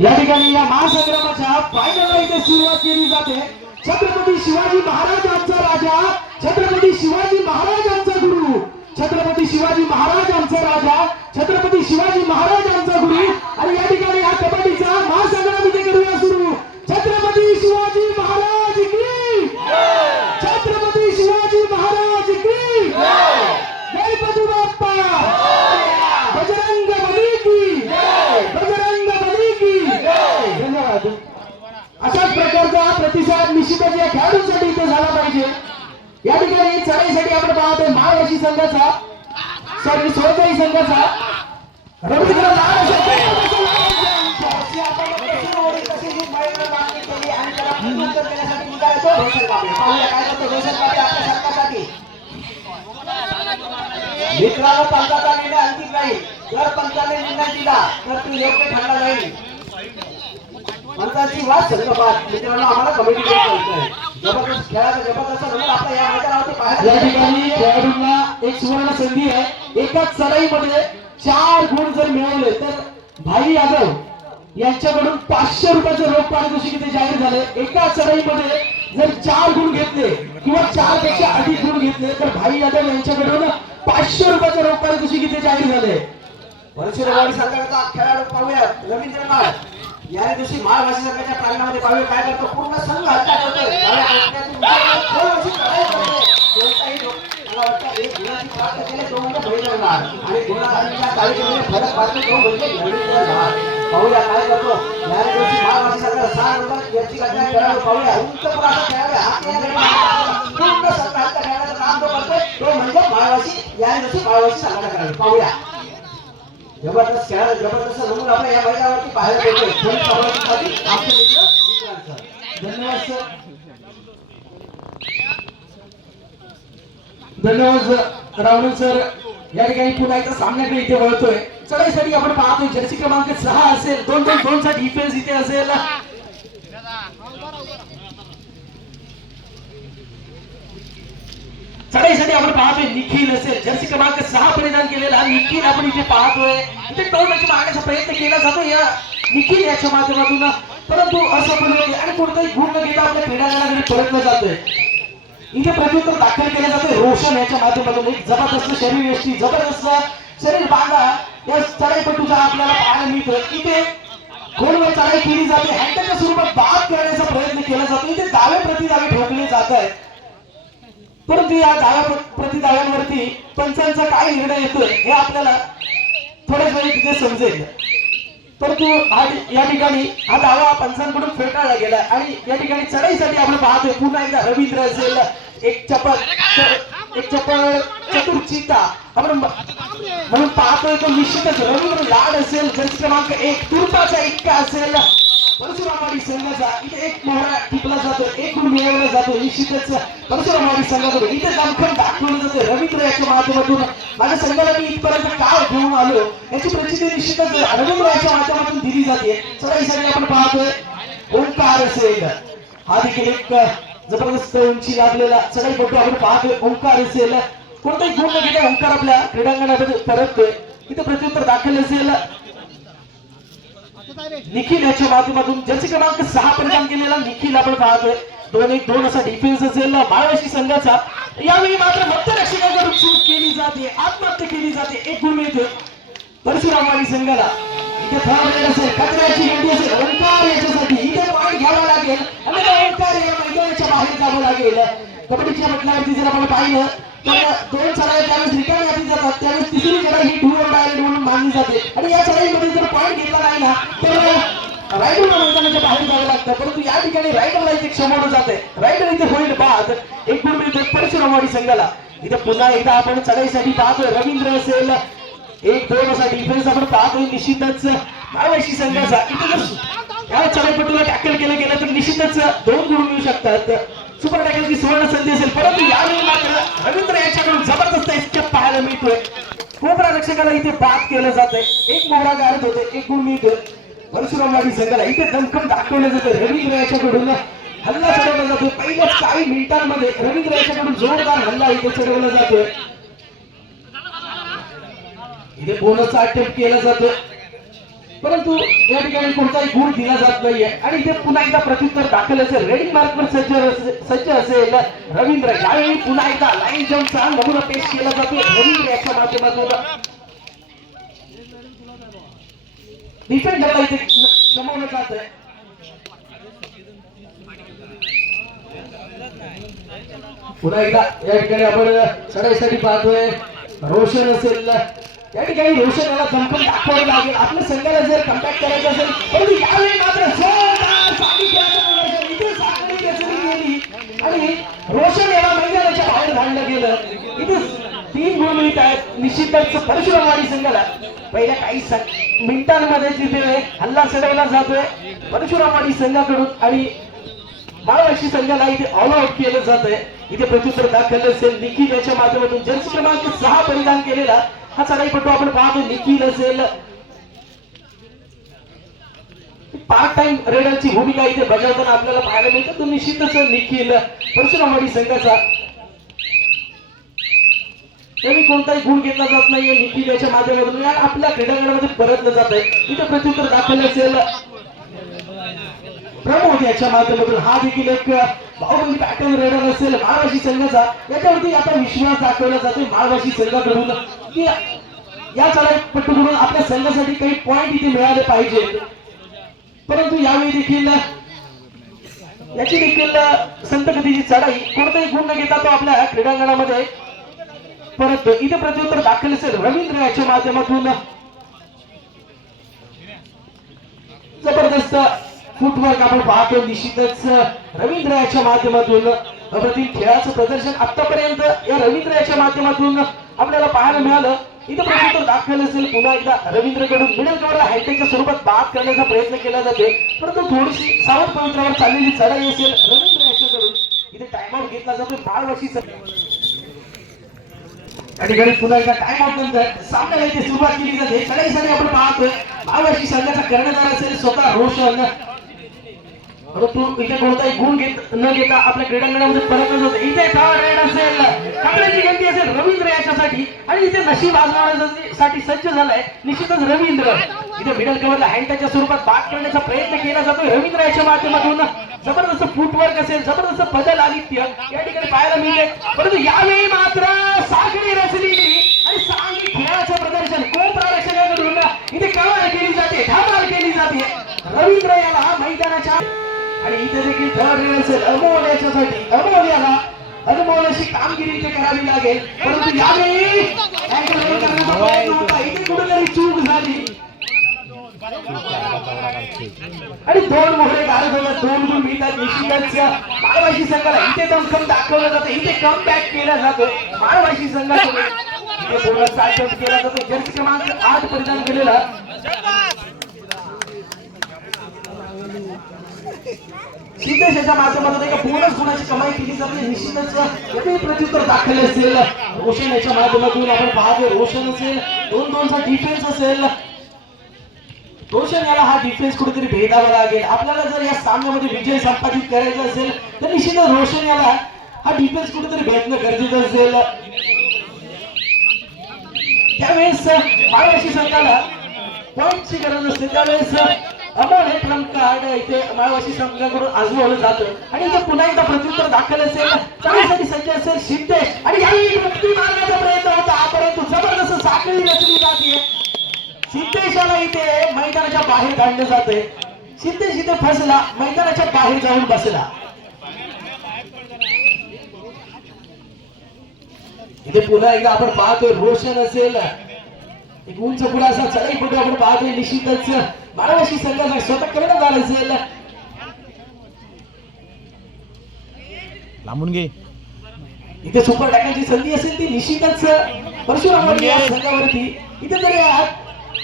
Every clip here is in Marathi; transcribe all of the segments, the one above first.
या ठिकाणी या महासंग्रामाच्या फायनलला इथे सुरुवात केली जाते. छत्रपती शिवाजी महाराजांचा राजा छत्रपती शिवाजी महाराजांचा गुरु छत्रपती शिवाजी महाराजांचा राजा छत्रपती शिवाजी महाराजांचा गुरु. आणि या ठिकाणी या कबड्डीचा महासंग्राम इथे करूया सुरू. छत्रपती शिवाजी महाराज की छत्रपती शिवाजी महाराज की अशाच प्रकारचा प्रतिसाद निश्चितच या खेळाडूंसाठी इथे झाला पाहिजे. या ठिकाणी चढाईसाठी आपण पाहतोय महाराष्ट्री संघाचा सॉरी सोळचाळी संघाचा. रवींद्र मित्रांनो पंचाचा निर्णय अंतिम नाही. जर पंचाने निर्णय दिला तर तू योग्य ठरला जाईल पंचाची वाद संदर्भात मित्रांनो आम्हाला कमिटी कळतोय जबरदस्त खेळाचा जबरदस्त नंबर आपला या मैदानावरती या ठिकाणी खेळाडूंना एक सुवर्ण संधी आहे. एकाच चढाईमध्ये चार गुण जर मिळवले तर भाई यादव यांच्याकडून पाचशे रुपयाचं रोख पारितोषिक इथे जाहीर झाले. एका चढाईमध्ये जर चार गुण घेतले किंवा चारपेक्षा अधिक गुण घेतले तर भाई यादव यांच्याकडून पाचशे रुपयाचं रोख पारितोषिक इथे जाहीर झाले. परशुरावाडी संघाचा खेळाडू पाहूया रवींद्र माळ या दिवशी महाभाषी संघाच्या पालनामध्ये पाहूया काय करतो? पूर्ण संघ हत्या पाहूया काय करतो. या दिवशी महाभाषी सहा याची घटना पाहूया. उंच खेळाडू हात या पूर्ण खेळायचं काम तो करतोय तो म्हणजे या दिवशी माळवाशी संघाचा पाहूया. जबरदस्त खेळाडू जबरदस्त नमून. आपण या मैदानावरती पाहायला मिळतोय. थोडी मित्र विक्रांत सर. धन्यवाद सर धन्यवाद राहुल सर या ठिकाणी पुन्हा एकदा सामन्याकडे इथे वळतोय. चढाईसाठी आपण पाहतोय. जर्सी क्रमांक सहा असेल. दोन दोन दोन चा डिफेन्स इथे असेल. सगळ्यासाठी आपण पाहतोय निखिल असेल. जर्सी क्रमांक सहा परिधान केलेला. निखिल आपण इथे पाहतोय. इथे टोलमध्ये मागण्याचा प्रयत्न केला जातो या निखिल याच्या माध्यमातून. परंतु असफल होते आणि कोणताही गुण न घेता आपल्या क्रीडांगणाकडे परतलं जातोय. इथे प्रत्युत्तर दाखल केलं जातोय. रोशन याच्या माध्यमातून एक जबरदस्त शरीर यष्टी जबरदस्त शरीर बांधा. या चढाईपटूचा आपल्याला पाहायला मिळतोय. इथे खोलवर चढाई केली जाते. हँडच्या स्वरूपात बाद करण्याचा प्रयत्न केला जातो. इथे दावे प्रति दावे ठोकले जात आहेत. परंतु या दहा प्रति दहावरती पंचांचा काय निर्णय येतोय हे आपल्याला थोड्याच वेळी तिथे समजेल. परंतु या ठिकाणी हा दावा पंचांकडून फेटाळला गेला आणि या ठिकाणी चढाईसाठी आपण पाहतोय पुन्हा एकदा रवींद्र असेल एक चपळ एक चपळ चतुर्चिता आपण म्हणून पाहतोय तो निश्चितच रवींद्र लाड असेल जर्सी क्रमांक एक तुर्ताचा इतका असेल. परशुरामाडी संघाचा इथे एक मोहरा टिपला जातो एक गुण मिळवला जातो निश्चितच परशुरामाडी संघाकडून इथे दमखम दाखवलं जातं रवींद्र याच्या माध्यमातून माझ्या संघाला मी इथपर्यंत काय घेऊन आलो. याची प्रचिती निश्चितच रवींद्र याच्या माध्यमातून दिली जाते. चढाईसाठी आपण पाहतोय. ओंकार असेल हा देखील एक जबरदस्त उंची लाभलेला. फोटो आपण पाहतोय. ओंकार असेल कोणताही गुण न घेता ओंकार आपल्या क्रीडांगणामध्ये परततोय. इथे प्रत्युत्तर दाखल असेल. निखिल याच्या माध्यमातून ज्याचे क्रमांक सहा परिधान केलेला निखिल आपण पाहतोय. दोन एक दोन असा डिफेन्स असेल माळवाशी संघाचा. यावेळी मात्र मध्यरक्षकाकडून चूक केली जाते आत्महत्या केली जाते एक गुण मिळतो. परशुरामवाडी संघाला. इथे थांबलेलं असेल. कचऱ्याची गंडी असेल. ओंकार याच्यासाठी इथे पॉईंट घ्यावा लागेल. आणि ओंकार या मैदानाच्या बाहेर जावं लागेल. कबड्डीच्या म्हटल्यावरती जर आपण पाहिलं दोन चढाई ज्यावेळेस रिकामी घातली जातात त्यावेळेस तिसरी चढाई ही डू डायरेक्ट म्हणून मानली जाते. आणि या चढाईमध्ये जर पॉईंट घेतला नाही ना तर रायडरला मैदानाच्या बाहेर जावं लागतं. परंतु या ठिकाणी रायडरला इथे क्षमवलं जाते. रायडर इथे होईल बाद. एक गुण मिळतो परशुरामवाडी संघाला. इथे पुन्हा एकदा आपण चढाईसाठी पाहतोय. रवींद्र असेल एक दोन असा डिफेन्स आपण पाहतोय निश्चितच. माळवाशी संघाचा. इथे जर या चढाईपटूला टॅकल केलं गेलं तर निश्चितच दोन गुण मिळू शकतात. सुपर टॅकलची सुवर्ण संधी असेल. परंतु यावेळी मात्र रवींद्र याच्याकडून जबरदस्त स्टेप पाहायला मिळतोय. कोपरा रक्षकाला इथे बाद केलं जातंय. एक मोहरा गारत होते एक गुण मिळतोय. परशुरामवाडी संघाला इथे दमखम दाखवलं जातं रवींद्र याच्याकडून हल्ला चढवला जातोय. पहिल्याच काही मिनिटांमध्ये रवींद्र याच्याकडून जोरदार हल्ला इथे चढवला जातोय. इथे बोनसचा अटेम्प्ट केला जातोय. परंतु या ठिकाणी कोणताही गुण दिला जात नाहीये. आणि इथे पुन्हा एकदा प्रत्युत्तर दाखल असेल रेडिंग मार्कवर सज्ज सज्ज असेल रवींद्र यावेळी पुन्हा एकदा लाईन जम्पचा नमुना पेश केला जातो. रवींद्र याच्या माध्यमातून डिफेंडरला इथे गमावलं जात आहे. पुन्हा एकदा या ठिकाणी आपण चढाईसाठी पाहतोय. रोशन असेल. या ठिकाणी रोशन याला दमकम दाखवावं लागेल. आपल्या संघाला जर कम्पॅक्ट करायचं असेल परंतु यावेळी मात्र आणि रोशन याला मैदानाच्या बाहेर धाडलं गेलं. इथे तीन गुण मिळत आहेत. निश्चितच परशुरामवाडी संघाला. पहिल्या काही मिनिटांमध्ये तिथे हल्ला चढवला जातोय. परशुरामवाडी संघाकडून आणि महाराष्ट्र संघाला इथे ऑल आउट केलं जात आहे इथे प्रत्युत्तर दाखल असेल. निखिल याच्या माध्यमातून जर्सी क्रमांक सहा परिधान केलेला हा पटू आपण पाहतो. निखिल असेल. पार्ट टाइम रेडरची भूमिका इथे बजावताना आपल्याला पाहायला मिळतं. तो निश्चितच निखिल. परशुरामवाडी संघाचा. त्यांनी कोणताही गुण घेतला जात नाहीये निखिल याच्या माध्यमातून. या आपल्या क्रीडांगणामध्ये परतलं जात आहे. इथे प्रत्युत्तर दाखल असेल. प्रमोद याच्या माध्यमातून. हा देखील एक बाहुबली पॅटर्न रेडर असेल माळवाशी संघाचा याच्यावरती आता विश्वास दाखवला जातो माळवाशी संघाकडून की या चढाईपट्टूकडून आपल्या संघासाठी काही पॉइंट इथे मिळाले पाहिजे. परंतु यावेळी देखील याची देखील संत संतगतीची चढाई कोणताही गुण न घेता तो आपल्या क्रीडांगणामध्ये परत इथे प्रत्युत्तर दाखल असेल रवींद्र याच्या माध्यमातून. जबरदस्त फुटवर्क आपण पाहतो निश्चितच रवींद्र याच्या माध्यमातून खेळाचं प्रदर्शन आतापर्यंत या रवींद्र याच्या माध्यमातून आपल्याला पाहायला मिळालं. इथं प्रत्युत्तर दाखल असेल. पुन्हा एकदा रवींद्रकडून मिडल कव्हरला हायटेकच्या स्वरूपात बाद करण्याचा प्रयत्न केला जाते परंतु थोडीशी सावध पवित्रावर चाललेली चढाई असेल रवींद्र याच्याकडून इथे टाइमआउट घेतला जातोय. माळवाशीचा त्या ठिकाणी पुन्हा एकदा टाइम आउट नंतर सामन्याला इथे सुरुवात केली जाते. चढाईसाठी आपण पाहतोय. माळवाशी संघाचा कर्णधार असेल स्वतः रोशन. इथे कोणताही गुण घेत न घेता आपल्या क्रीडांगणामध्ये परत होते. इथे रेड असेल कपड्याची गंती असेल रवींद्र याच्यासाठी. आणि इथे नशीब आजमावण्यासाठी सज्ज झालाय निश्चितच रवींद्र. इथे मिडल कव्हरला हँडच्या स्वरूपात बाद करण्याचा प्रयत्न केला जातोय रवींद्र याच्या माध्यमातून. जबरदस्त फुटवर्क असेल जबरदस्त बदल आदित्य या ठिकाणी पाहायला मिळते परंतु यावेळी मात्र साखळी रचली गेली आणि सांगली खेळाचं प्रदर्शन कोप आरक्षणाकडून इथे कमाल केली जाते धमाल केली जाते. रवींद्र याला मैदानाच्या आणि इथे देखील थर्ड रेड असेल. अमोल याच्यासाठी. अमोल याला अनमोल अशी कामगिरी इथे करावी लागेल. परंतु यावेळी अँगल वर करण्याचा प्रयत्न होता. इथे कुठेतरी चूक झाली. आणि दोन मोहरे गारद होतात. दोन गुण मिळतात. निश्चितच माळवाशी संघाला इथे दमखम दाखवलं जातं. इथे कम बॅक केला जातो. माळवाशी संघाकडून इथे पूर्ण साठ केला जातो. जर्सी क्रमांक आठ परिधान केलेला. सिद्धेशाच्या माध्यमातून एका बोनस गुणाची कमाई केली जाते. निश्चितच येथे प्रत्युत्तर दाखल असेल रोशन याच्या माध्यमातून आपण पाहतोय रोशन असेल दोन दोनचा डिफेन्स असेल. रोशन याला हा डिफेन्स कुठेतरी भेदावा लागेल. आपल्याला जर या सामन्यामध्ये विजय संपादित करायचा असेल तर निश्चितच रोशन याला हा डिफेन्स कुठेतरी भेटणं गरजेचं असेल. त्यावेळेस माळवाशी संघाला पॉईंटची गरज असते त्यावेळेस अमोल हे ट्रम्प कार्ड इथे माळवाशी संघाकडून आजवलं जातं आणि इथे पुन्हा एकदा प्रत्युत्तर दाखल असेल. चांगल्यासाठी सज्ज असेल शिंदे. आणि याही मुक्ती मारण्याचा प्रयत्न होता. परंतु जबरदस्त साखळी रचली जाते. सिद्धेशाला इथे मैदानाच्या बाहेर काढलं जाते सिद्धेश इथे फसला मैदानाच्या बाहेर जाऊन बसला. इथे पुन्हा एकदा आपण पाहतोय रोशन असेल. एक उंच पुढे असा चढाईपटू आपण पाहतोय निश्चितच. मानवाशी संघाचा स्वतः करणं झालं असेल. लांबून घे. इथे सुपर टाकायची संधी असेल ती निश्चितच. परशुराम या संघावरती. इथे जर या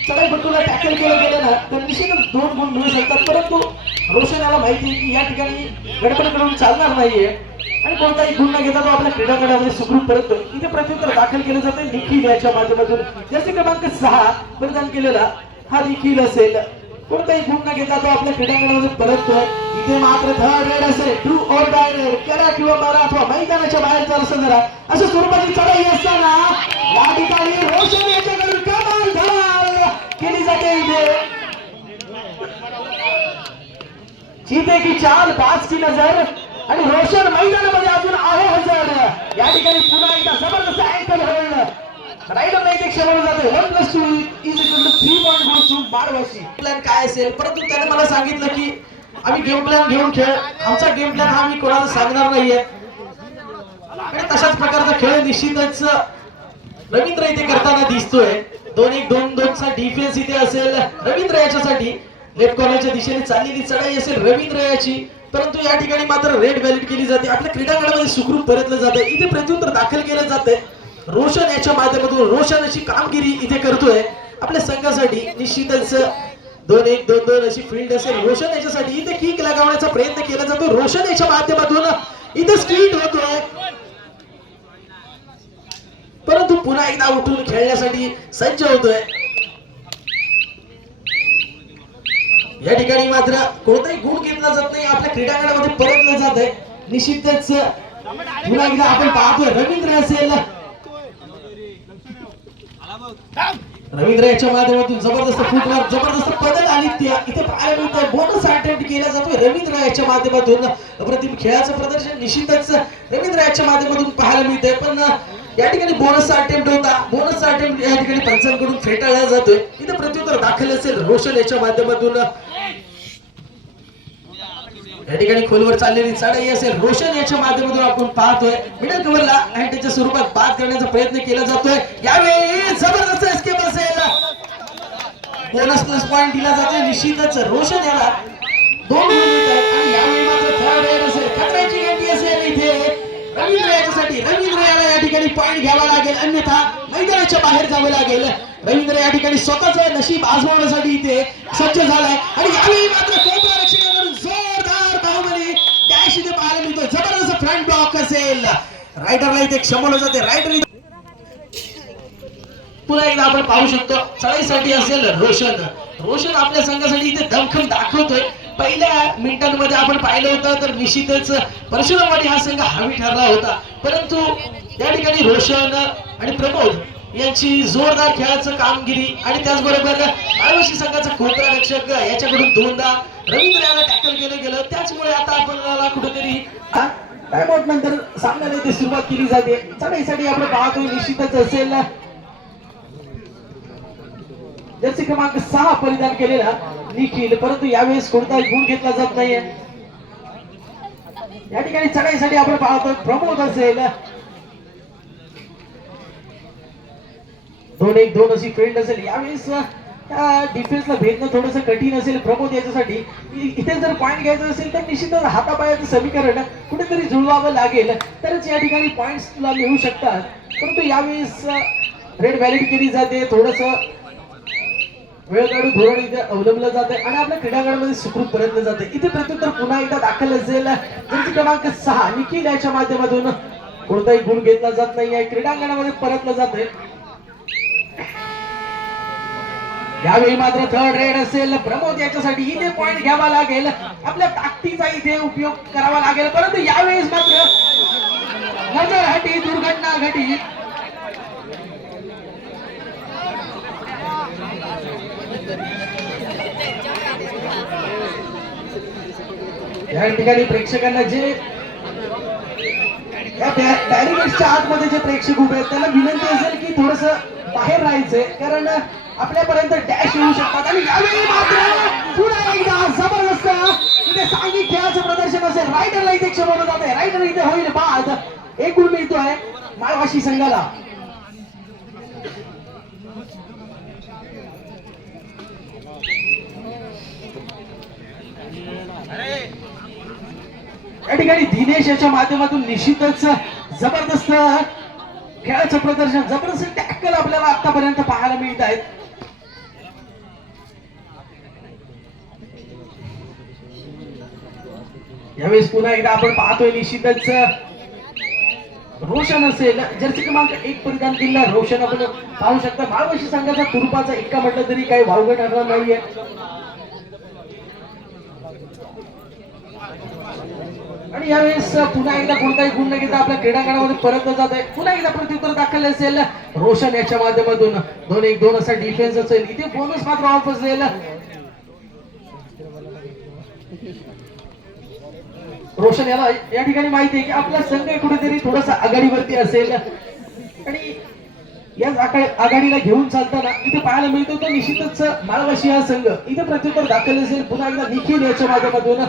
चढाईपटूला टॅकल केलं गेलं ना तर निश्चितच दोन गुण मिळू शकतात. परंतु रोशन याला माहिती आहे की या ठिकाणी गडबड करून चालणार नाहीये. आणि कोणताही गुण न घेता तो आपल्या क्रीडागडामध्ये सुखरूप परततो इथे प्रत्युत्तर दाखल केलं जाते निखिल याच्या माध्यमातून. जसे क्रमांक सहा प्रदान केलेला हा देखील असेल. कोणताही खूप न घेता तो आपल्या क्रीडांगणामध्ये परततो. इथे मात्र थर्ड रेड असेल टू ऑर डाय रेड करा किंवा मारा अथवा मैदानाच्या बाहेर जर असं जरा असं स्वरूपाची चढाई असताना या ठिकाणी रोशन याच्याकडून कमाल धमाल केली जाते इथे. जिथे की चाल पाच की नजर आणि रोशन मैदानामध्ये अजून आहे हजर. या ठिकाणी पुन्हा एकदा जबरदस्त अँकल होईल रायडर नाही ते क्षमता जाते one plus two is equal to three point goes to बारवाशी plan काय असेल? परंतु त्याने मला सांगितलं की आम्ही गेम प्लॅन घेऊन खेळ. आमचा गेम प्लॅन हा मी कोणाला सांगणार नाहीये. आणि तशाच प्रकारचा खेळ निश्चितच रवींद्र इथे करताना दिसतोय. दोन एक दोन दोनचा डिफेन्स इथे असेल. रवींद्र याच्यासाठी लेफ्ट कॉर्नरच्या दिशेने चाललेली चढाई असेल रवींद्र याची. परंतु या ठिकाणी मात्र रेड व्हॅलिड केली जाते. आपल्या क्रीडांगणामध्ये सुखरूप परतलं जाते इथे प्रत्युत्तर दाखल केलं जाते रोशन याच्या माध्यमातून रोशन अशी कामगिरी इथे करतोय. आपल्या संघासाठी निश्चितच दोन एक दोन दोन अशी फील्ड असेल. रोशन याच्यासाठी इथे किक लगावण्याचा प्रयत्न केला जातो. रोशन याच्या माध्यमातून इथे स्किट होतोय. परंतु पुन्हा एकदा उठून खेळण्यासाठी सज्ज होतोय. या ठिकाणी मात्र कोणताही गुण घेतला जात नाही. आपल्या क्रीडांगणामध्ये परतलं जात आहे निश्चितच पुन्हा एकदा आपण पाहतोय. रवींद्र असेल रवींद्र याच्या माध्यमातून जबरदस्त फुटवर्क जबरदस्त पदक आली त्या इथे पाहायला मिळतंय. बोनस अटेम्प्ट केला जातोय रवींद्र याच्या माध्यमातून. अप्रतिम खेळाचं प्रदर्शन निश्चितच रवींद्र याच्या माध्यमातून पाहायला मिळतंय. पण या ठिकाणी बोनस अटेम्प्ट होता. बोनस अटेम्प्ट या ठिकाणी पंचांकडून फेटाळला जातोय. इथे प्रत्युत्तर दाखल असेल रोशन याच्या माध्यमातून. या ठिकाणी खोलवर चाललेली चढाई असेल. रोशन याच्या माध्यमातून आपण पाहतोय. मिडल कव्हरला नाईन्टीच्या स्वरूपात बाद करण्याचा प्रयत्न केला जातोय. यावेळी जबरदस्त एस्केप असेल. बोनस प्लस पॉईंट दिला जातोय. निश्चितच रोशन याला दोन आणि यावेळी मात्र थर्ड एअर असेल खतऱ्याची असेल इथे. रवींद्र याच्यासाठी रवींद्र याला या ठिकाणी पॉईंट घ्यावा लागेल. अन्यथा मैदानाच्या बाहेर जावं लागेल. रवींद्र या ठिकाणी स्वतःच नशीब आजमावण्यासाठी इथे सज्ज झालाय. आणि यावेळी मात्र कोपरा रक्षकाकडून जोरदार बाहुबली डॅश इथे पाहायला मिळतो जबरदस्त फ्रंट ब्लॉक असेल रायडरला इथे क्षमवलं जाते. रायडर पुन्हा एकदा आपण पाहू शकतो चढाईसाठी असेल रोशन. रोशन आपल्या संघासाठी इथे दमखम दाखवतोय. पहिल्या मिनिटांमध्ये आपण पाहिलं होतं तर निश्चितच परशुरामवाडी हा संघ हवी ठरला होता. परंतु या ठिकाणी रोशन आणि प्रमोद यांची जोरदार खेळाचं कामगिरी आणि त्याचबरोबर आदिवासी संघाचा कोपरा रक्षक याच्याकडून दोनदा रवींद्र याला टॅकल केलं गेलं. त्याचमुळे आता आपल्याला कुठेतरी टाइम आउट नंतर सामन्याला इथे सुरुवात केली जाते. चढाईसाठी आपण पाहतो निश्चितच असेल. जर्सी क्रमांक सहा परिधान केलेला निखिल. परंतु यावेळेस कोणताही गुण घेतला जात नाहीये. या ठिकाणी चढाईसाठी आपण पाहतो प्रमोद असेल. दोन एक दोन अशी फील्ड असेल. यावेळेस डिफेन्सला भेटणं थोडंसं कठीण असेल प्रमोद याच्यासाठी. इथे जर पॉईंट घ्यायचं असेल तर निश्चितच हातापायाचं समीकरण कुठेतरी जुळवावं लागेल. तरच या ठिकाणी पॉईंट्स तुला मिळू शकतात. परंतु यावेळेस रेड व्हॅलिड केली जाते. थोडंसं वेळ काढून धोरण इथे अवलंबलं जाते आणि आपल्या क्रीडांगणामध्ये सुखरूप परतलं जाते इथे प्रत्युत्तर पुन्हा एकदा दाखल असेल. ज्यांची क्रमांक सहा निखिल याच्या माध्यमातून कोणताही गुण घेतला जात नाही. आहे क्रीडांगणामध्ये परतलं जाते यावेळी मात्र थर्ड रेड असेल. प्रमोद याच्यासाठी इथे पॉइंट घ्यावा लागेल. आपल्या ताकदीचा इथे उपयोग करावा लागेल. परंतु यावेळेस मात्र नजर हटी दुर्घटना घटी. या ठिकाणी प्रेक्षकांना जे बॅरिगेट्सच्या आतमध्ये जे प्रेक्षक उभे आहेत त्यांना विनंती असेल की थोडस बाहेर राहायचंय. कारण आपल्यापर्यंत डॅश येऊ शकतात. आणि यावेळी मात्र पुन्हा एकदा जबरदस्त इथे सांघिक खेळाचं प्रदर्शन असेल रायडरला इथे क्षमवलं जात आहे रायडर इथे होईल बाद. एक गुण मिळतोय माळवाशी संघाला. या ठिकाणी दिनेश याच्या माध्यमातून निश्चितच जबरदस्त खेळाचं प्रदर्शन जबरदस्त टॅकल आपल्याला आतापर्यंत पाहायला मिळत आहेत. यावेळेस पुन्हा एकदा आपण पाहतोय निश्चितच रोशन असेल. जर्सी क्रमांक एक परिधान केलेला रोशन आपण पाहू शकता. माळवशी संघाचा तुरुपाचा इतका म्हटलं तरी काही वावगं ठरणार नाहीये. आणि यावेळेस पुन्हा एकदा कोणताही गुण न घेता आपल्या क्रीडांगणामध्ये परत जात आहे. पुन्हा एकदा प्रत्युत्तर दाखल असेल रोशन याच्या माध्यमातून. दोन एक दोन असा डिफेन्स असेल. इथे बोनस मात्र ऑफ असेल. रोशन याला या ठिकाणी माहिती आहे की आपला संघ कुठेतरी थोडासा आघाडीवरती असेल. आणि या आघाडीला घेऊन चालताना इथे पाहायला मिळतो तो निश्चितच माळवाशी हा संघ. इथे प्रत्युत्तर दाखल असेल. पुन्हा एकदा निखिल याच्या माध्यमातून.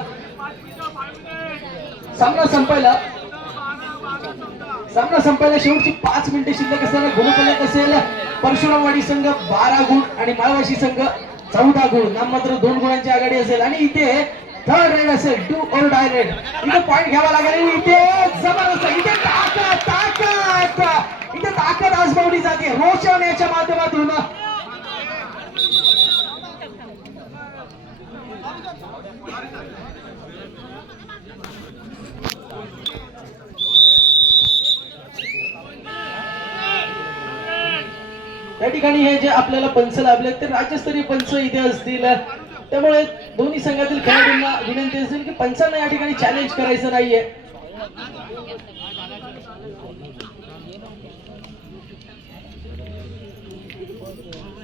सामना संपायला. सामना संपायला शेवटची पाच मिनिटे शिल्लक असताना गुणफलक असेल. परशुरामवाडी संघ बारा गुण आणि माळवाशी संघ चौदा गुण. नाम मात्र दोन गुणांची आघाडी असेल. आणि इथे थर्ड रेड असेल. टू और डाय रेड इथे पॉईंट घ्यावा लागेल. इथे जबरदस्त. इथे ताकद ताकद. इथे ताकद आजमावली जाते. रोशन याच्या माध्यमातून. त्या ठिकाणी हे जे आपल्याला पंच लाभले ते राज्यस्तरीय पंच इथे असतील. त्यामुळे दोन्ही संघातील खेळाडूंना विनंती असेल की पंचांना या ठिकाणी चॅलेंज करायचं नाहीये.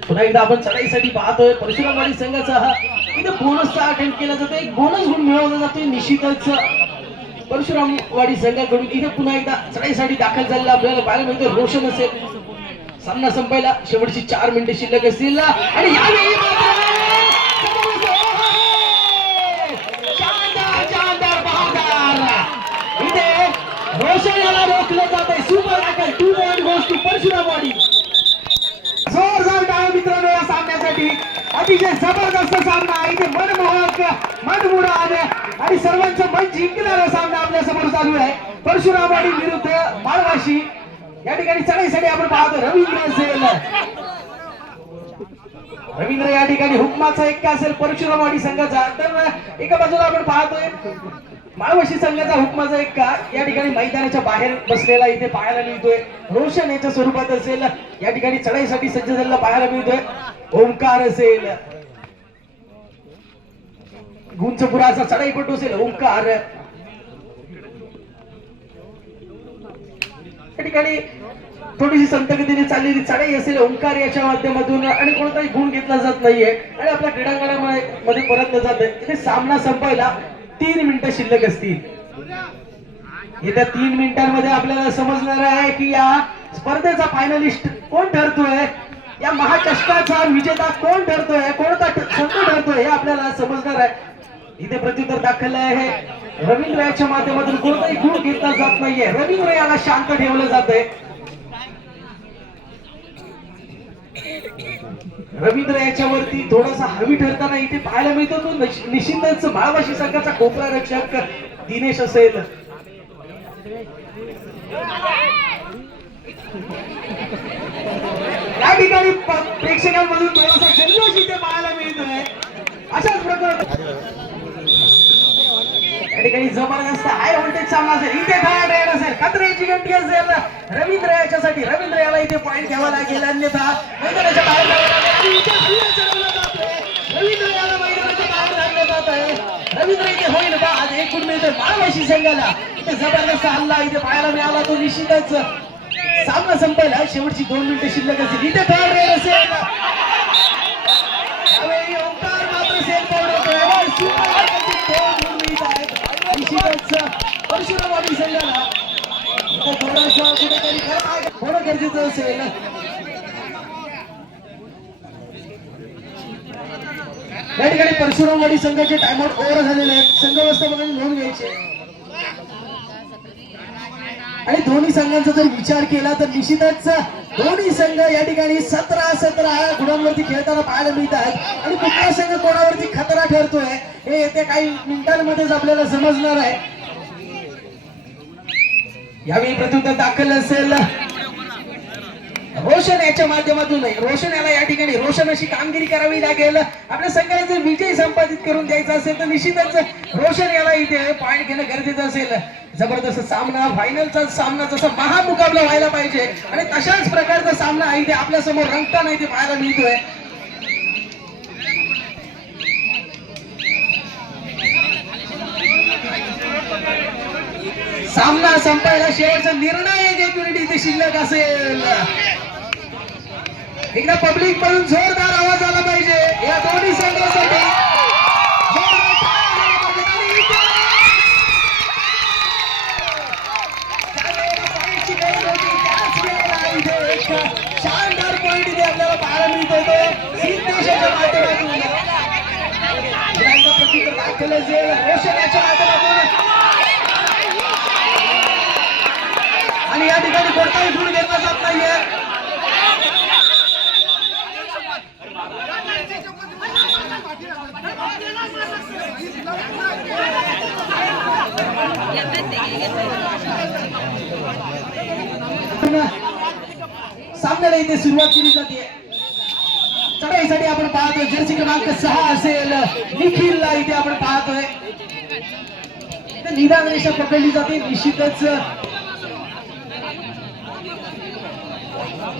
पुन्हा एकदा आपण चढाईसाठी पाहतोय परशुरामवाडी संघाचा हा इथे बोनसचा अटेम्प्ट केला जातो एक बोनस गुण मिळवला जातोय निश्चितच. परशुरामवाडी संघाकडून इथे पुन्हा एकदा चढाईसाठी दाखल झालेला आपल्याला पाहायला मिळतो रोशन असेल. सामना संपायला शेवटची चार मिनिटे शिल्लक असतील. आणि यावेळी मात्र जबरदस्त ओहो! शानदार, शानदार, बहादर. इथे रोशन याला रोखलं जात आहे सुपर टॅकल टू पॉईंट गोष्टी परशुरामवाडी जोरदार डाव मित्रांनो या सामन्यासाठी. अतिशय जबरदस्त सामना आहे. इथे मनमोहक मनमुराद आणि सर्वांचं मन जिंकणारा सामना आपल्यासमोर चालू आहे. परशुरामवाडी विरुद्ध माळवाशी. या ठिकाणी चढाईसाठी आपण पाहतो रवींद्र असेल रवींद्र या ठिकाणी हुकमाचा एक असेल परशुरामवाडी संघाचा. तर एका बाजूला आपण पाहतोय. माळवशी संघाचा हुकमाचा एक का? या ठिकाणी मैदानाच्या बाहेर बसलेला इथे पाहायला मिळतोय. रोशन याच्या स्वरूपात असेल. या ठिकाणी चढाईसाठी सज्ज झालेला पाहायला मिळतोय. ओंकार असेल. गुंचपुरा असा चढाईपटू असेल. ओंकार. या ठिकाणी थोडीशी संतगतीने चाललेली चढाई असेल. ओंकार याच्या माध्यमातून आणि कोणताही गुण घेतला जात नाहीये. आणि आपल्या क्रीडांगणामध्ये मध्ये परतलं जात आहे सामना संपायला तीन मिनिटं शिल्लक असतील. येत्या तीन मिनिटांमध्ये आपल्याला समजणार आहे की या स्पर्धेचा फायनलिस्ट कोण ठरतोय? या महाचषकाचा विजेता कोण ठरतोय? कोणता संघ ठरतोय? हे आपल्याला समजणार आहे. इथे प्रत्युत्तर दाखल आहे. रवींद्र याच्या माध्यमातून कोणताही गुण घेतला जात नाहीये. रवींद्र याला शांत ठेवलं जात आहे रवींद्र याच्यावरती थोडासा हवी ठरताना इथे पाहायला मिळतो तो निश- निश्चितच माळवाशी संघाचा कोपरा रक्षक दिनेश असेल. या ठिकाणी प्रेक्षकांमधून थोडासा जल्लोष इथे पाहायला मिळतोय. अशाच प्रकारे या ठिकाणी जबरदस्त हाय व्होल्टेज सामना असेल इथे थर्ड रेड असेल कत्रेची घंटी असेल. रवींद्र याच्यासाठी रवींद्र याला इथे पॉईंट घ्यावा लागेल अन्यथा मैदानाच्या बाहेर रवींद्र याला मैदानाच्या बाहेर घाललं जात आहे. रवींद्र इथे होईल का? आज एक गुण मिळतोय माळवाशी संघाला. इथे जबरदस्त हल्ला इथे पाहायला मिळाला तो निश्चितच. सामना संपायला शेवटची दोन मिनिटं शिल्लक असेल. इथे थर्ड रेड असेल यावेळी ओंकार मात्र सेल पडतोय आणि सुपर मार्केटचे दोन गुण मिळत आहेत. निश्चितच परशुरामवाडी संघाला इथं थोडंसं कुठेतरी खरं काय होणं गरजेचं असेल या ठिकाणी परशुरामवाडी संघाचे टाइमआउट ओव्हर झालेले आहेत. संघ व्यवस्थापनाने नोंद घ्यायचे आणि दोन्ही संघांचा जर विचार केला तर निश्चितच दोन्ही संघ या ठिकाणी सतरा सतरा गुणांवरती खेळताना पाहायला मिळत आहेत. आणि कुठला संघ कोणावरती खतरा ठरतोय हे येत्या काही मिनिटांमध्येच आपल्याला समजणार आहे. यावेळी प्रत्युत्तर दाखल असेल. रोशन याच्या माध्यमातून नाही. रोशन याला या ठिकाणी रोशन अशी कामगिरी करावी लागेल. आपल्या संघाला जर विजय संपादित करून द्यायचा असेल तर निश्चितच रोशन याला इथे पॉईंट घेणं गरजेचं असेल. जबरदस्त सामना फायनलचा सामना जसा महामुकाबला व्हायला पाहिजे. आणि तशाच प्रकारचा सामना इथे आपल्यासमोर रंगताना इथे पाहायला मिळतोय. सामना संपायला शेवटचा निर्णायक एक मिनिट इथे शिल्लक असेल. एकदा पब्लिक मधून जोरदार आवाज आला पाहिजे. या दोन संघासाठी जोरदार टाळ्या झाल्या केलं असेल रोशन याच्या माध्यमातून आणि या ठिकाणी कोणताही गुण घेतला जात नाहीये सामन्याला इथे सुरुवात केली जाते. चढाईसाठी आपण पाहतोय जर्सी क्रमांक सहा असेल. निखिलला इथे आपण पाहतोय. निदान रेषा पकडली जाते निश्चितच.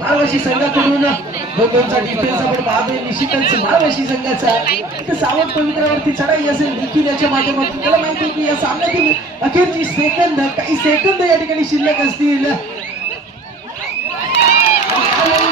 माळवशी संघाकडून दोन दोनचा डिफेन्स आपण पाहतोय निश्चितच माळवशी संघाचा. इथे सावध पवित्रावरती चढाई असेल निखिल याच्या माध्यमातून. त्याला माहिती आहे की या सामन्यातील अखेरची सेकंद काही सेकंद या ठिकाणी शिल्लक असतील. Thank you.